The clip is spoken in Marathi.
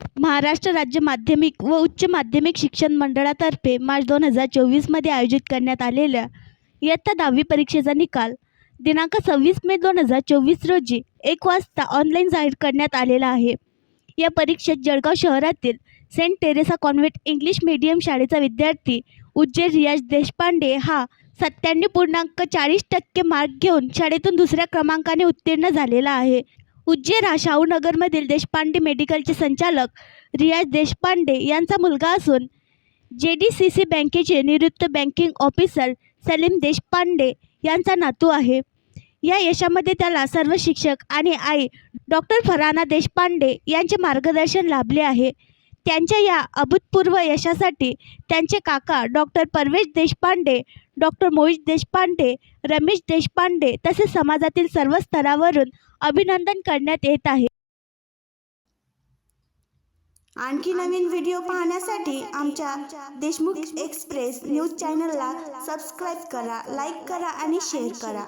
महाराष्ट्र राज्य माध्यमिक व उच्च माध्यमिक शिक्षण मंडळातर्फे मार्च 2024 मध्ये आयोजित करण्यात आलेल्या इयत्ता 10वी परीक्षेचा निकाल दिनांक 26 मे 2024 रोजी 1 वाजता ऑनलाईन जाहीर करण्यात आलेला आहे। या परीक्षेत जळगाव शहरातील Saint Teresa convent English medium शाळेचा विद्यार्थी उज्जैन रियाज देशपांडे हा 97.40% मार्क घेऊन शाळेतून दुसऱ्या क्रमांकाने उत्तीर्ण झालेला आहे। उज्जैन हा शाहूनगरमधील देशपांडे मेडिकलचे संचालक रियाज देशपांडे यांचा मुलगा असून JDCC बँकेचे निवृत्त बँकिंग ऑफिसर सलीम देशपांडे यांचा नातू आहे। या यशामध्ये त्याला सर्व शिक्षक आणि आई डॉक्टर फरहाना देशपांडे यांचे मार्गदर्शन लाभले आहे। त्यांच्या या अभूतपूर्व यशासाठी त्यांचे काका डॉक्टर परवेश देशपांडे, डॉक्टर मोहित देशपांडे, रमेश देशपांडे तसेच समाजातील सर्व स्तरावरून अभिनंदन करण्यात येत आहे। आणखी नवीन व्हिडिओ पाहण्यासाठी आमच्या देशमुख एक्सप्रेस न्यूज चॅनलला सबस्क्राईब करा, लाईक करा आणि शेअर करा।